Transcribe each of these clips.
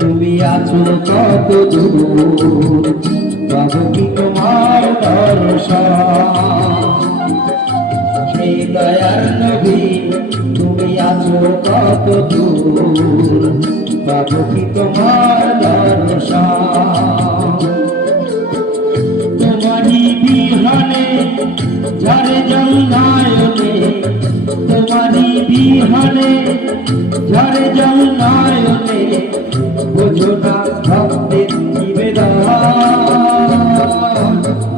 তুমি আছো কত দূর, পাবো কি তোমার দর্শন। হে দয়ার নবী তুমি আছো কত দূর, পাবো কি তোমার দর্শন। তোমারই বিহানে ঝরে জল নয়নে, তোমারই বিহানে ঝরে জল নয়নে, বোঝো না ভক্তের নিবেদন।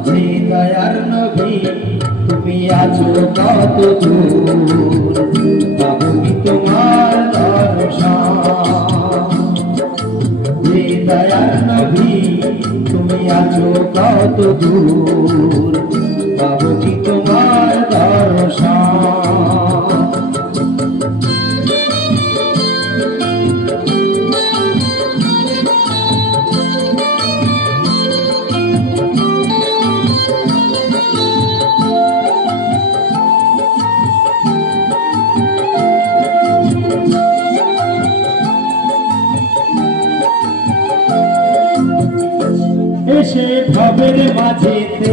হে দয়ার নবী তুমি আছো কত দূর, পাবো কি তোমার দর্শন। হে দয়ার নবী তুমি আছো কত দূর, পাবো কি তোমার দর্শন। এসে ভবের মাঝেতে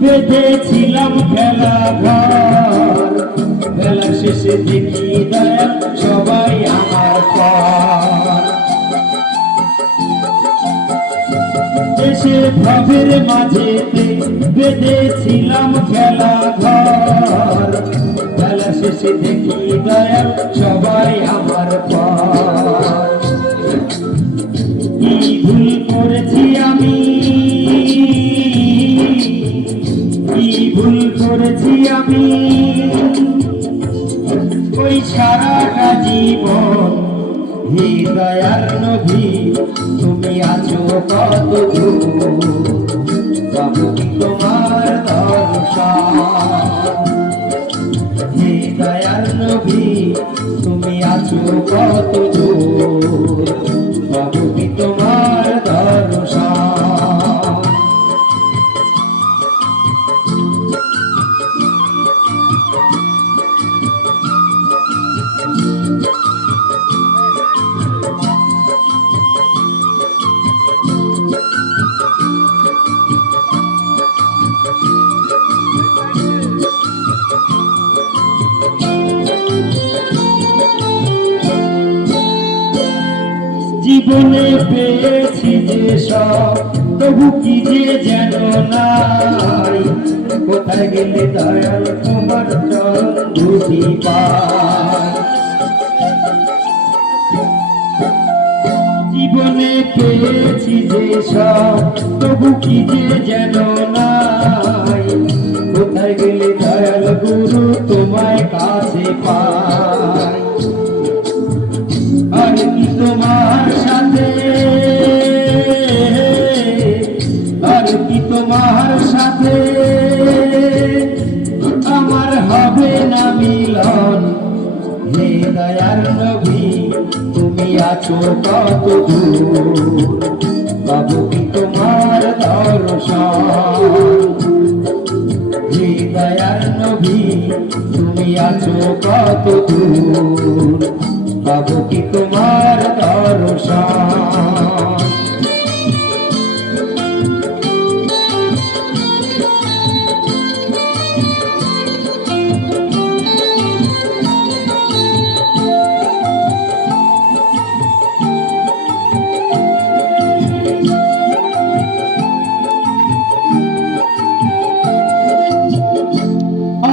বেঁধেছিলাম খেলা ঘর, বেলা শেষে দেখি দয়া সবাই আমার পর। এসে ভবের মাঝেতে বেঁধেছিলাম খেলা ঘর, বেলা শেষে দেখি দয়া সবাই আমার পর। কি ভুল করেছি আমি, কি ভুল করেছি আমি, ওই সারাটা জীবন। হে দয়ার নবী তুমি আছো কত দূর, পাবো কি তোমার দর্শন। হে দয়ার নবী তুমি আছো কত দূর, পাবো কি তোমার দর্শন। জীবনে পেয়েছি যে সব, তবু কি যে যেন নাই, কোথায় গেলে দয়াল তোমার চরণ ধুতি পাই। জীবনে পেয়েছি যে সব, তবু কি যে যেন নাই, কোথায় গেলে দয়াল গুরু তোমায় কাছে পাই। আর কি তোমার সাথে, আর কি তোমার সাথে আমার হবে না মিলন। হে দয়ার নবী তুমি আছো কত দূর, পাবো কি তোমার দর্শন। হে দয়ার নবী তুমি আছো কত দূর, পাবো কি তোমার দর্শন।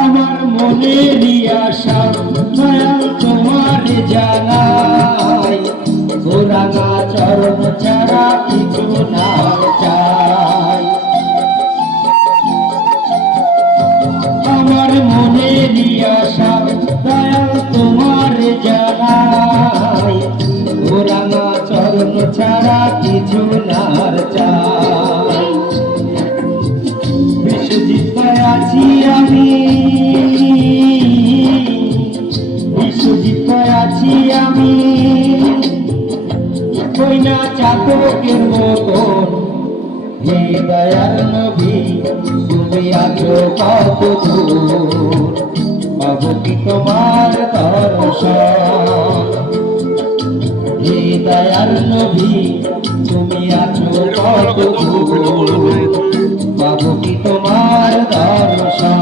আমার মনেরই আশা দয়াল তোমার জানাই, গোরাঙা চরণ ছাড়া কিছু না চাই। আমার মনেরই আশা দয়াল তোমার জানাই, গোরাঙা চরণ ছাড়া কিছু না চাই। বিশ্বজিৎ আছি আমি, বিশ্বজিৎ আছি আমি, কই না চাতকের মতন। হে দয়ার নবী তুমি আছো কত দূর, পাবো কি তোমার দর্শন। হে দয়ার নবী তুমি আছো কত দূর পাবো কি তোমার দর্শন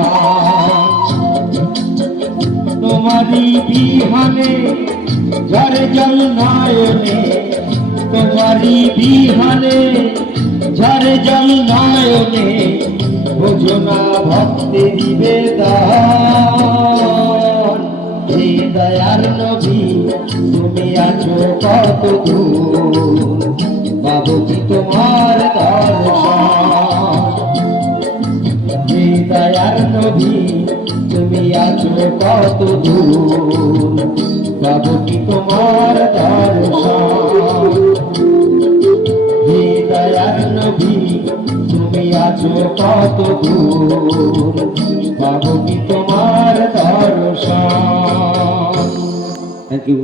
তোমারি বিহানে ঝরে জল নয়নে তোমারি বিহানে ঝরে জল নয়নে বোঝো না ভক্তি নিবেদন হে দয়ার নবী তুমি আছো কত দূর পাবো কি তোমার দর্শন হে দয়ার নবী তুমি আছো কত দূর পাবো কি তোমার দর্শন হে দয়ার নবী তুমি আছো কত দূর পাবো কি তোমার দর্শন। Thank you.